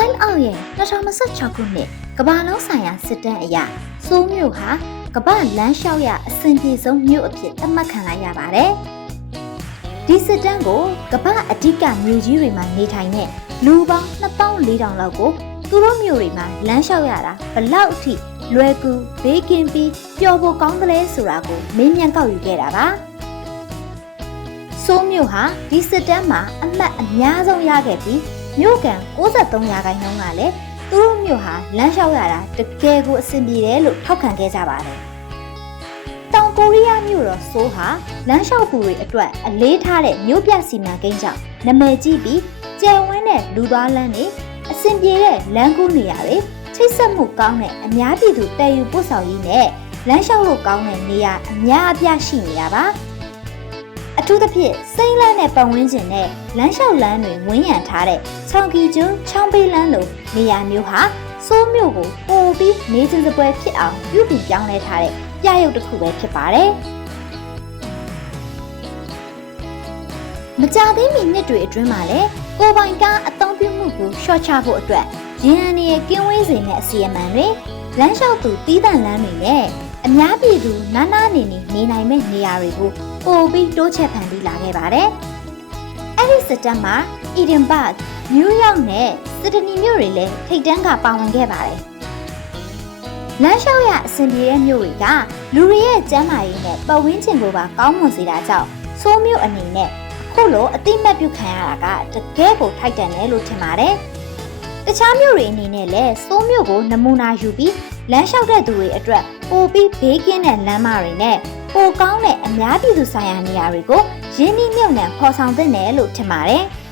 Time out ရဲ့2026ခုနှစ်ကမ္ဘာလုံးဆိုင်ရာစစ်တမ်းအရဆိုးမြို့ဟာကမ္ဘာလမ်းလျှောက်ရအဆင်ပြေဆုံးမြို့အဖြစ်သတ်မှတ်ခံလိုက်ရပါတယ်။ဒီစစ်တမ်းကိုကမ္ဘာအဓိကမြို့ကြီးတွေမှာနေထိုင်တဲ့လူပေါင်း24,000လောက်ကိုသူတို့မြို့တွေမှာလမ်းလျှောက်ရတာဘလောက်အထိလွယ်ကူဘေးကင်းပြီးပျော်ဖို့ကောင်းတယ်လဲဆိုတာကိုမေးမြန်းကောက်ယူခဲ့တာပါ။ဆိုးမြို့ဟာဒီစစ်တမ်းမှာအမှတ်အများဆုံးရခဲ့ပြီးမြို့ကန်93%ကလည်းသူတို့မြို့ဟာလမ်းလျှောက်ရတာတကယ်ကိုအဆင်ပြေတယ်လို့ထောက်ခံခဲ့ကြပါတယ်။တောင်ကိုရီးယားမြို့တော်ဆိုးဟာလမ်းလျှောက်သူတွေအတွက်အလေးထားတဲ့မြို့ပြစီမံကိန်းကြောင့်နာမည်ကြီးပြီးကျယ်ဝန်းတဲ့လူသွားလမ်းတွေအဆင်ပြေတဲ့လမ်းကူးနေရာတွေချိတ်ဆက်မှုကောင်းတဲ့အများပြည်သူတည်ယူပို့ဆောင်ရေးနဲ့လမ်းလျှောက်လို့ကောင်းတဲ့နေရာအများအပြားရှိနေတာပါအထူးသဖြင့်စိမ့်လန်းတဲ့ပတ်ဝန်းကျင်နဲ့လမ်းလျှောက်လမ်းတွေဝန်းရံထားတဲ့ချောင်ကီကျွန်းချောင်းပေးလမ်းလိုနေရာမျိုးဟာဆိုးမြို့ကိုပိုပြီးနေချင်းစပွဲဖြစ်အောင်ပြုပြင်ပြောင်းလဲထားတဲ့ပြရုပ်တစ်ခုပဲဖြစ်ပါတယ်။မကြသေးမီနှစ်တွေအတွင်းမှာလည်းကိုပိုင်ကားအသုံးပြုမှုကိုရှော့ချဖို့အတွက်ရင်းနှီးရဲ့ကင်းဝေးစေတဲ့အစီအမံတွေလမ်းလျှောက်သူတီးတန့်လမ်းတွေနဲ့အများပြည်သူနားနေနိုင်မဲ့နေရာတွေကိုပိုပြီးတိုးချဲ့ဖန်တီးလာခဲ့ပါတယ်။အဲ့ဒီစစ်တမ်းမှာအီဒင်ဘာ့ဂ်၊နယူးယောက်နဲ့စစ်ဒနီမြို့တွေလည်းထိပ်တန်းကပါဝင်ခဲ့ပါတယ်။လမ်းလျှောက်ရအဆင်ပြေတဲ့မြို့တွေကလူတွေရဲ့ကျန်းမာရေးနဲ့ပတ်ဝန်းကျင်ကိုပါကောင်းမွန်စေတာကြောင့်ဆိုးမြို့အနေနဲ့အခုလိုအတိမတ်ပြုခံရတာကတကယ်ကိုထိုက်တန်တယ်လို့ထင်ပါတယ်။တခြားမြို့တွေအနေနဲ့လည်းဆိုးမြို့ကိုနမူနာယူပြီးလမ်းလျှောက်တဲ့သူတွေအတွက်ပိုပြီးဘေးကင်းတဲ့လမ်းမတွေနဲ့ပိုကောင်းတဲ့အများပြည်သူဆိုင်ရာနေရာတွေကိုရင်းနှီးမြှုပ်နှံဖော်ဆောင်သင့်တယ်လို့ထင်ပါတယ်။